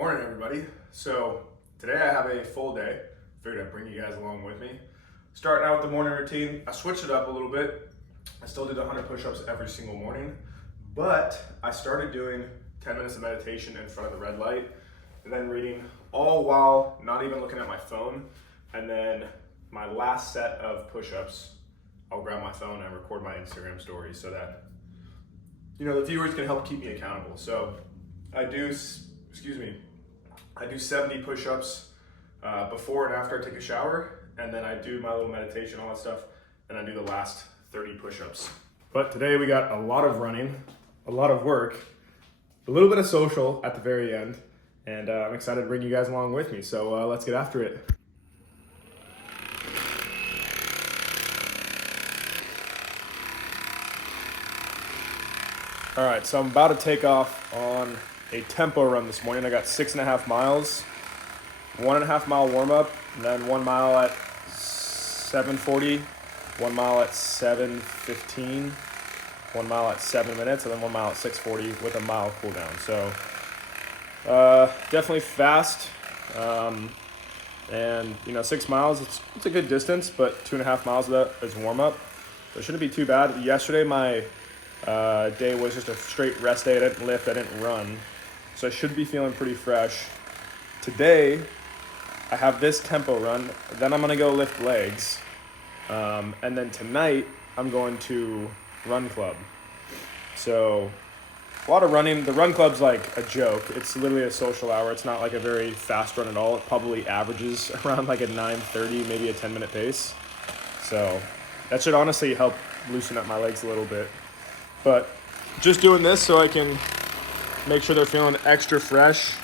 Morning, everybody. So today I have a full day. Figured I'd bring you guys along with me. Starting out with the morning routine, I switched it up a little bit. I still did 100 push-ups every single morning, but I started doing 10 minutes of meditation in front of the red light, and then reading, all while not even looking at my phone. And then my last set of push-ups, I'll grab my phone and record my Instagram story so that the viewers can help keep me accountable. So I do 70 push-ups before and after I take a shower, and then I do my little meditation, all that stuff, and I do the last 30 push-ups. But today we got a lot of running, a lot of work, a little bit of social at the very end, and I'm excited to bring you guys along with me. So let's get after it. All right, so I'm about to take off on a tempo run this morning. I got 6.5 miles, 1.5 mile warm up, and then 1 mile at 7:40, 1 mile at 7:15, 1 mile at 7 minutes, and then 1 mile at 6:40 with a mile cool down. So definitely fast. And 6 miles, it's a good distance, but 2.5 miles of that is warm up. So it shouldn't be too bad. Yesterday my day was just a straight rest day. I didn't lift, I didn't run. So I should be feeling pretty fresh. Today, I have this tempo run, then I'm gonna go lift legs. And then tonight, I'm going to run club. So a lot of running. The run club's like a joke. It's literally a social hour. It's not like a very fast run at all. It probably averages around like a 9:30, maybe a 10-minute pace. So that should honestly help loosen up my legs a little bit. But just doing this so I can make sure they're feeling extra fresh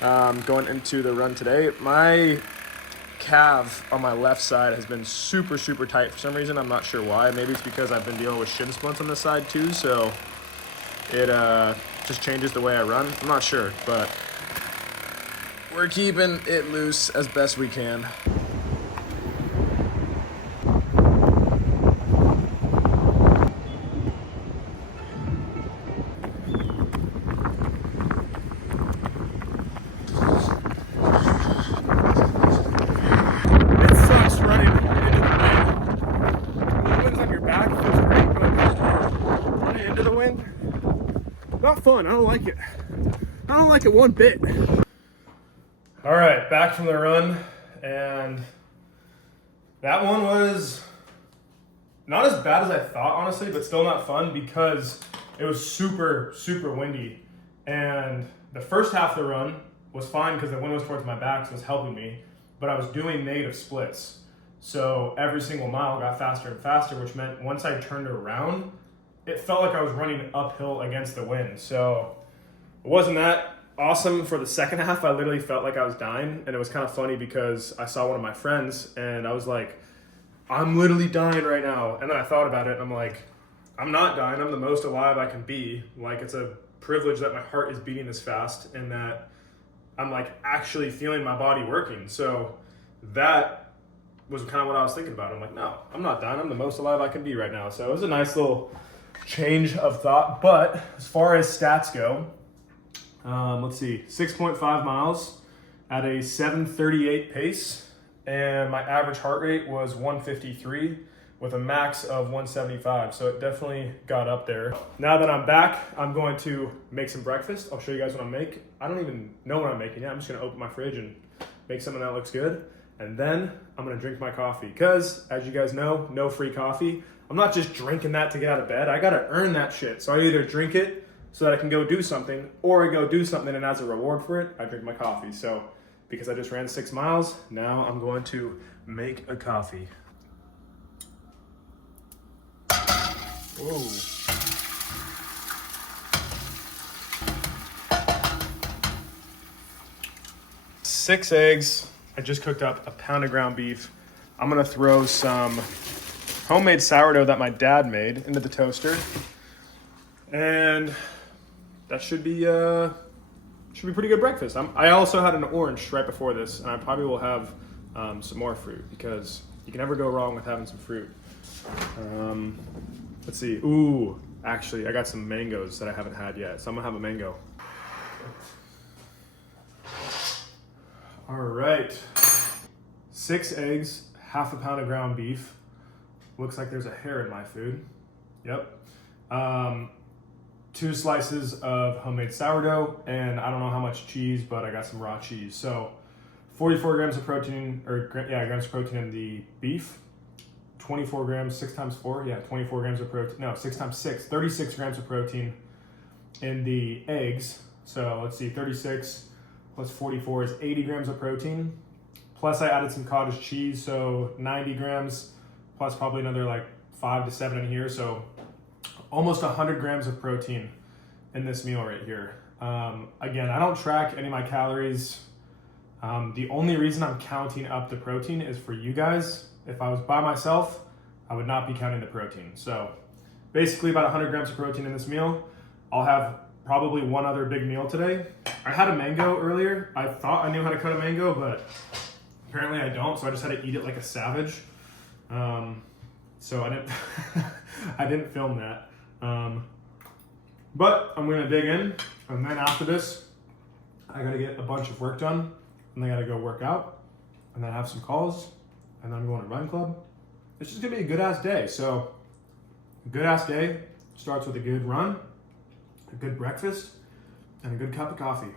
going into the run today. My calf on my left side has been super, super tight for some reason. I'm not sure why. Maybe it's because I've been dealing with shin splints on this side too, so it just changes the way I run. I'm not sure, but we're keeping it loose as best we can. Not fun. I don't like it. I don't like it one bit. All right, back from the run, and that one was not as bad as I thought, honestly, but still not fun because it was super, super windy. And the first half of the run was fine because the wind was towards my back, so it was helping me, but I was doing negative splits. So every single mile got faster and faster, which meant once I turned around, it felt like I was running uphill against the wind. So it wasn't that awesome for the second half. I literally felt like I was dying, and it was kind of funny because I saw one of my friends and I was like, I'm literally dying right now. And then I thought about it and I'm like, I'm not dying. I'm the most alive I can be. Like, it's a privilege that my heart is beating this fast and that I'm like actually feeling my body working. So that was kind of what I was thinking about. I'm like, no, I'm not dying. I'm the most alive I can be right now. So it was a nice little change of thought. But as far as stats go, let's see, 6.5 miles at a 7:38 pace, and my average heart rate was 153 with a max of 175. So it definitely got up there. Now that I'm back, I'm going to make some breakfast. I'll show you guys what I make. I don't even know what I'm making yet. I'm just gonna open my fridge and make something that looks good. And then I'm gonna drink my coffee because, as you guys know, no free coffee. I'm not just drinking that to get out of bed. I gotta earn that shit. So I either drink it so that I can go do something, or I go do something and as a reward for it, I drink my coffee. So because I just ran 6 miles, now I'm going to make a coffee. Whoa. 6 eggs. I just cooked up a pound of ground beef. I'm gonna throw some homemade sourdough that my dad made into the toaster, and that should be pretty good breakfast. I also had an orange right before this, and I probably will have some more fruit because you can never go wrong with having some fruit. Let's see. Ooh, actually, I got some mangoes that I haven't had yet, so I'm gonna have a mango. All right. 6 eggs, half a pound of ground beef. Looks like there's a hair in my food. Yep. 2 slices of homemade sourdough, and I don't know how much cheese, but I got some raw cheese. So 44 grams of protein, grams of protein in the beef. 24 grams, 6 times 4, 24 grams of protein. No, 6 times 6, 36 grams of protein in the eggs. So let's see, 36 plus 44 is 80 grams of protein. Plus I added some cottage cheese, so 90 grams, plus probably another like 5 to 7 in here. So almost 100 grams of protein in this meal right here. Again, I don't track any of my calories. The only reason I'm counting up the protein is for you guys. If I was by myself, I would not be counting the protein. So basically about 100 grams of protein in this meal. I'll have probably one other big meal today. I had a mango earlier. I thought I knew how to cut a mango, but apparently I don't. So I just had to eat it like a savage. So I didn't, I didn't film that. But I'm gonna dig in, and then after this, I gotta get a bunch of work done, and then I gotta go work out, and then have some calls, and then I'm going to run club. It's just gonna be a good ass day. So a good ass day starts with a good run, a good breakfast, and a good cup of coffee.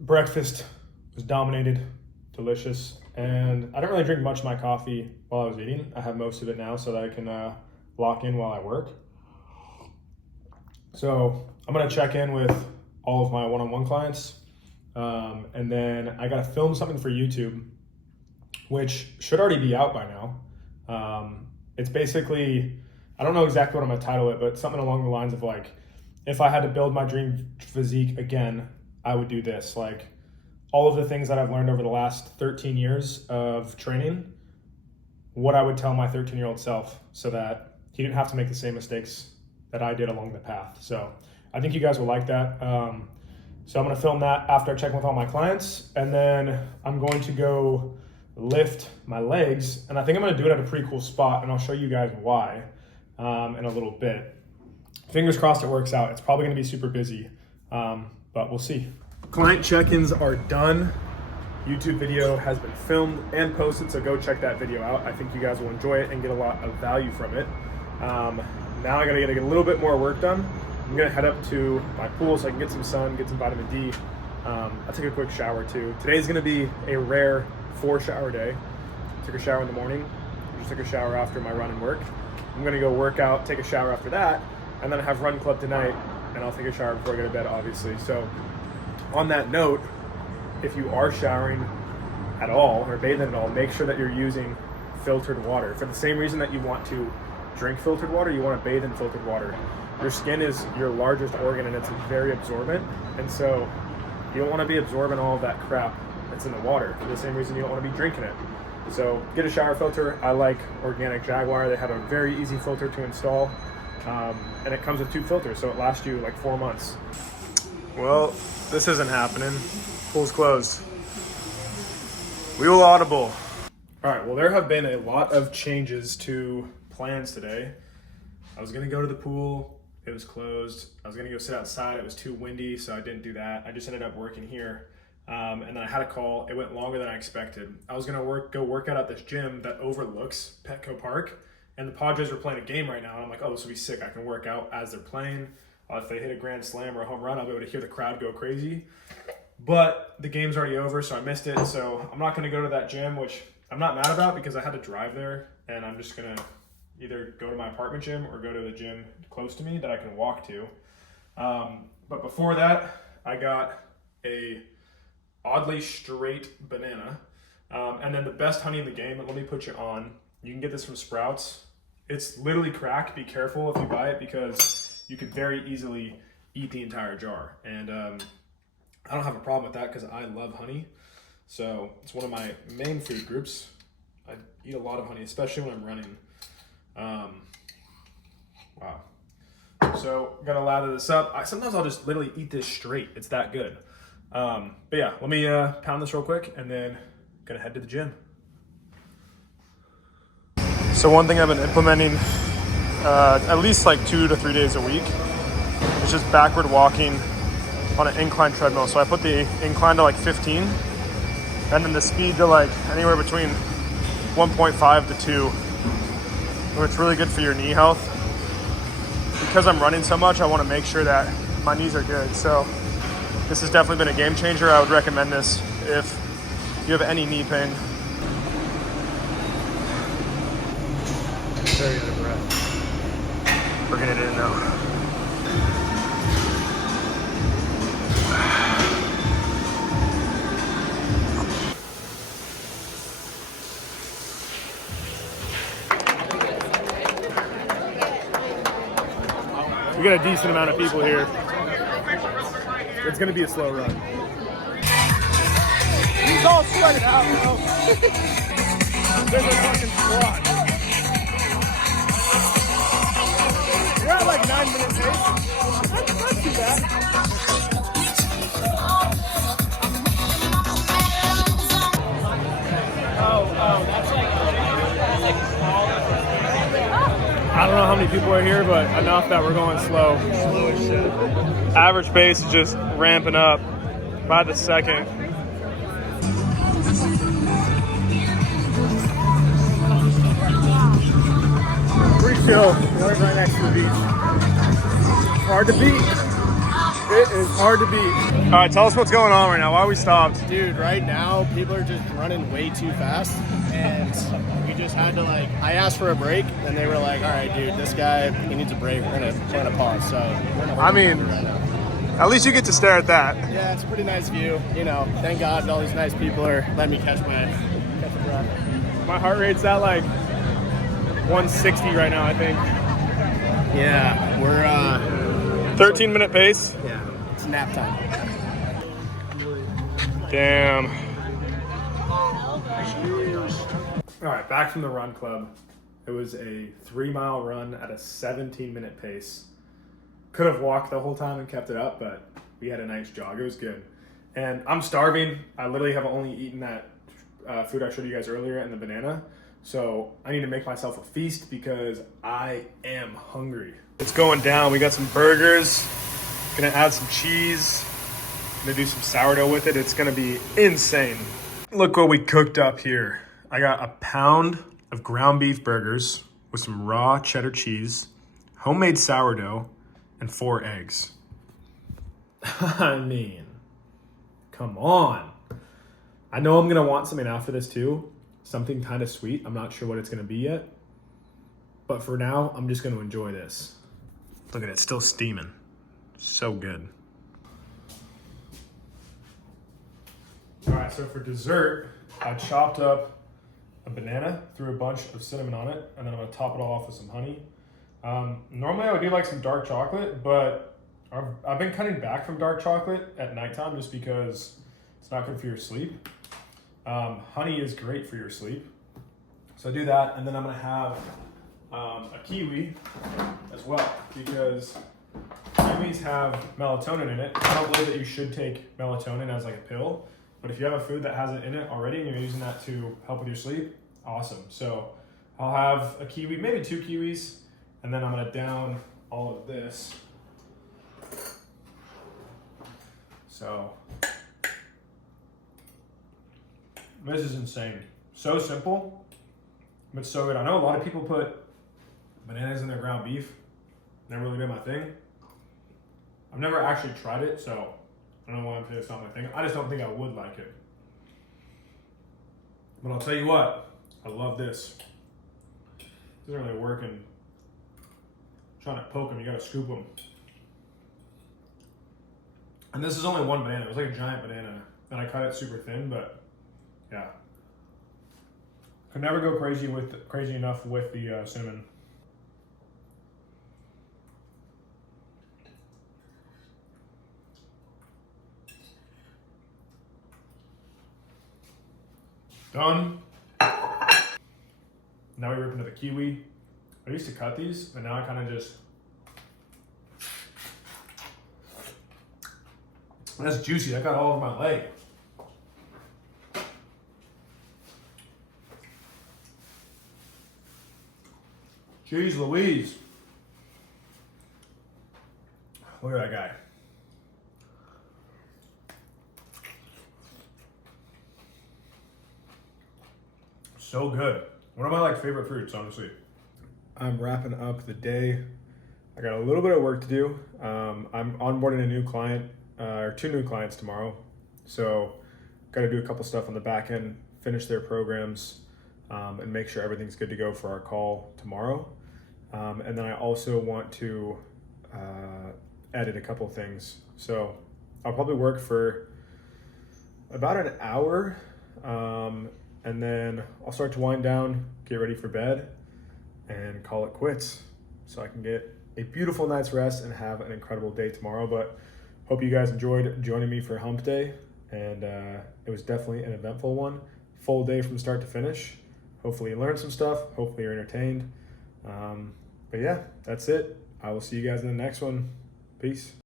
Breakfast was dominated, delicious, and I don't really drink much of my coffee while I was eating. I have most of it now so that I can lock in while I work. So I'm gonna check in with all of my one-on-one clients, and then I gotta film something for YouTube, which should already be out by now. It's basically, I don't know exactly what I'm gonna title it, but something along the lines of like, if I had to build my dream physique again, I would do this. Like all of the things that I've learned over the last 13 years of training, what I would tell my 13-year-old self so that he didn't have to make the same mistakes that I did along the path. So I think you guys will like that. So I'm gonna film that after I check with all my clients, and then I'm going to go lift my legs, and I think I'm gonna do it at a pretty cool spot, and I'll show you guys why in a little bit. Fingers crossed it works out. It's probably gonna be super busy, but we'll see. Client check-ins are done. YouTube video has been filmed and posted, so go check that video out. I think you guys will enjoy it and get a lot of value from it. Now I gotta get a little bit more work done. I'm gonna head up to my pool so I can get some sun, get some vitamin D. I'll take a quick shower too. Today's gonna be a rare 4-shower day. Took a shower in the morning, just took a shower after my run and work. I'm gonna go work out, take a shower after that, and then I have run club tonight, and I'll take a shower before I go to bed, obviously. So on that note, if you are showering at all or bathing at all, make sure that you're using filtered water. For the same reason that you want to drink filtered water, you want to bathe in filtered water. Your skin is your largest organ and it's very absorbent, and so you don't want to be absorbing all of that crap that's in the water. For the same reason you don't want to be drinking it. So get a shower filter. I like Organic Jaguar. They have a very easy filter to install, and it comes with 2 filters, so it lasts you like 4 months. Well, this isn't happening. Pool's closed. Wheel audible. All right, well, there have been a lot of changes to plans today. I was gonna go to the pool, it was closed. I was gonna go sit outside, it was too windy, so I didn't do that. I just ended up working here. And then I had a call, it went longer than I expected. I was gonna go work out at this gym that overlooks Petco Park, and the Padres were playing a game right now, and I'm like, oh, this will be sick. I can work out as they're playing. If they hit a grand slam or a home run, I'll be able to hear the crowd go crazy. But the game's already over, so I missed it. So I'm not gonna go to that gym, which I'm not mad about because I had to drive there, and I'm just gonna either go to my apartment gym or go to the gym close to me that I can walk to. But before that, I got a oddly straight banana. And then the best honey in the game, let me put you on. You can get this from Sprouts. It's literally crack. Be careful if you buy it because you could very easily eat the entire jar. And I don't have a problem with that because I love honey. So it's one of my main food groups. I eat a lot of honey, especially when I'm running. Wow. So gotta lather this up. Sometimes I'll just literally eat this straight. It's that good. But yeah, let me pound this real quick and then gonna head to the gym. So one thing I've been implementing at least like 2 to 3 days a week is just backward walking on an incline treadmill. So I put the incline to like 15 and then the speed to like anywhere between 1.5 to 2. It's really good for your knee health. Because I'm running so much, I want to make sure that my knees are good. So this has definitely been a game changer. I would recommend this if you have any knee pain. Very out of breath. We're getting it in now. We got a decent amount of people here. It's gonna be a slow run. He's all sweated out, bro. There's a fucking squat. We're at like 9 minutes pace. That's not too bad. I don't know how many people are here, but enough that we're going slow. Slow as shit. Average pace is just ramping up by the second. Pretty chill. We're right next to the beach. Hard to beat. It is hard to beat. All right, tell us what's going on right now. Why are we stopped? Dude, right now, people are just running way too fast. And we just had to I asked for a break, and they were like, all right, dude, this guy, he needs a break. We're gonna pause. So we're gonna I mean, right now. At least you get to stare at that. Yeah, it's a pretty nice view. You know, thank God all these nice people are letting me catch a breath. My heart rate's at like 160 right now, I think. Yeah, we're 13-minute pace. Yeah, it's nap time. Damn. All right, back from the run club. It was a 3-mile run at a 17-minute pace. Could have walked the whole time and kept it up, but we had a nice jog. It was good. And I'm starving. I literally have only eaten that food I showed you guys earlier and the banana. So I need to make myself a feast because I am hungry. It's going down. We got some burgers. Gonna add some cheese. Gonna do some sourdough with it. It's gonna be insane. Look what we cooked up here. I got a pound of ground beef burgers with some raw cheddar cheese, homemade sourdough, and 4 eggs. I mean, come on. I know I'm gonna want something after this too. Something kind of sweet. I'm not sure what it's gonna be yet. But for now, I'm just gonna enjoy this. Look at it, still steaming. So good. All right, so for dessert, I chopped up a banana, threw a bunch of cinnamon on it, and then I'm gonna top it all off with some honey. Normally I would do like some dark chocolate, but I've been cutting back from dark chocolate at nighttime just because it's not good for your sleep. Honey is great for your sleep. So I do that, and then I'm gonna have a kiwi as well because kiwis have melatonin in it. I don't believe that you should take melatonin as like a pill, but if you have a food that has it in it already and you're using that to help with your sleep, awesome. So I'll have a kiwi, maybe 2 kiwis, and then I'm gonna down all of this. So this is insane. So simple, but so good. I know a lot of people put bananas in their ground beef. Never really been my thing. I've never actually tried it, so I don't know why I'm saying it's not my thing. I just don't think I would like it. But I'll tell you what, I love this. It doesn't really work in trying to poke them, you gotta scoop them. And this is only one banana. It was like a giant banana. And I cut it super thin, but yeah. Could never go crazy enough with the cinnamon. Done. Now we rip into the kiwi. I used to cut these, but now I kind of just... That's juicy. That got all over my leg. Jeez Louise. Look at that guy. so good. One of my like favorite fruits, honestly. I'm wrapping up the day. I got a little bit of work to do. I'm onboarding a new client, or 2 new clients tomorrow. So got to do a couple stuff on the back end, finish their programs, and make sure everything's good to go for our call tomorrow. And then I also want to edit a couple things. So I'll probably work for about an hour, and then I'll start to wind down, get ready for bed, and call it quits so I can get a beautiful night's rest and have an incredible day tomorrow. But hope you guys enjoyed joining me for hump day, and it was definitely an eventful one. Full day from start to finish. Hopefully you learned some stuff. Hopefully you're entertained. But yeah, that's it. I will see you guys in the next one. Peace.